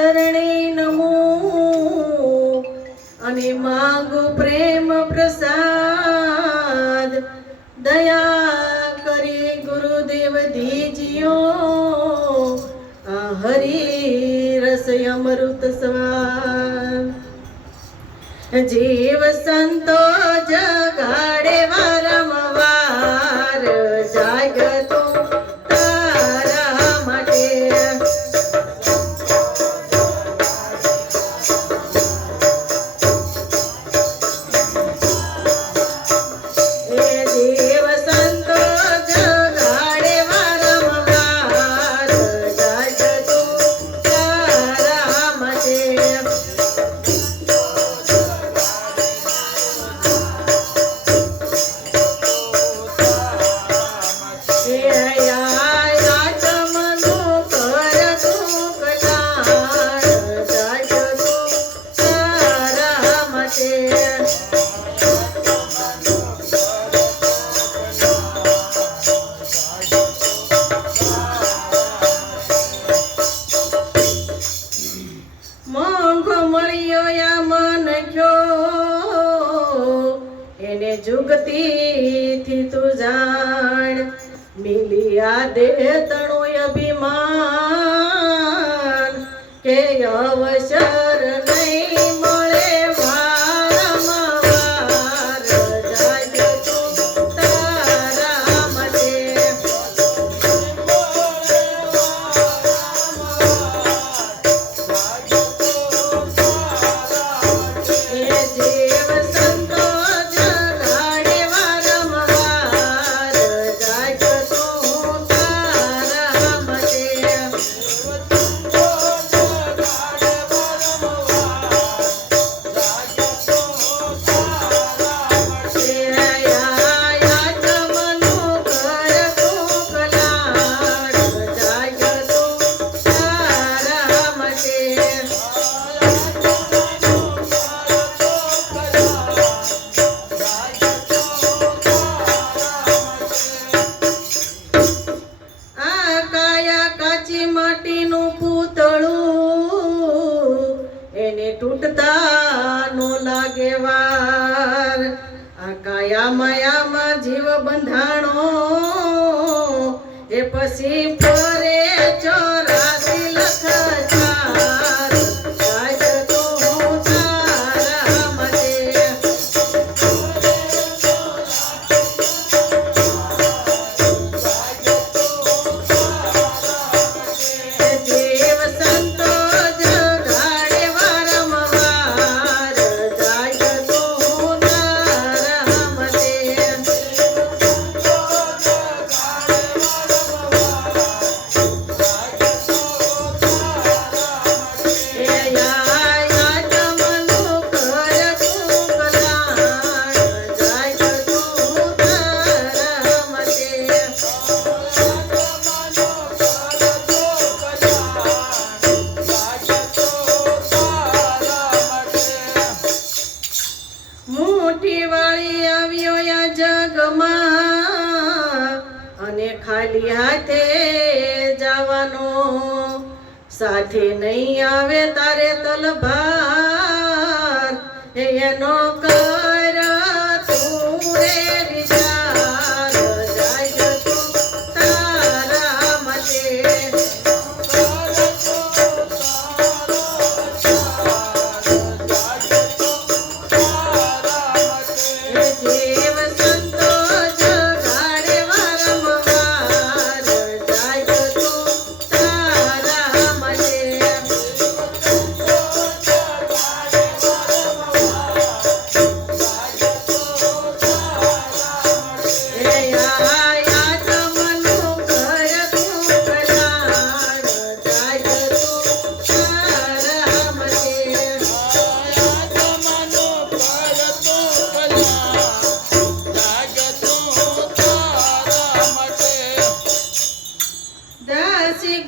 ચરણે નમો અને માંગુ પ્રેમ પ્રસાદ દયા કરી ગુરુદેવ દીજીઓ આ હરી રસ અમૃત સ્વાદ જીવ સંતો જગાડે વારંવાર જાગતો તારા માટે જુગતી તું જાણ મિલિયા દે તણો અભિમાન કે અવસર નહીં મળે વારંવાર જાગતો તારા માટે તૂટતા નો લાગે વાર આ કાયા માયામાં જીવ બંધાણો એ પછી ફરે 84 લખ ચાર જાગતો હું તારા માટે જીવ સંતો ખાલી હાથે જવાનો સાથે નહીં આવે તારે તલભાર એનો કર તું રે વિચાર જાગતો તારા માટે જીવ સંતો જગાડે વારંવાર જાગતો તારા માટે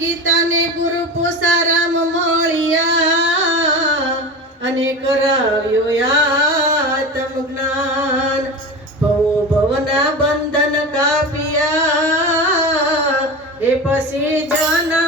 ગીતાને ગુરુ પોસારામ મળ્યા અને કરાવ્યો આત્મ જ્ઞાન ભવના બંધન કાપ્યા એ પછી જન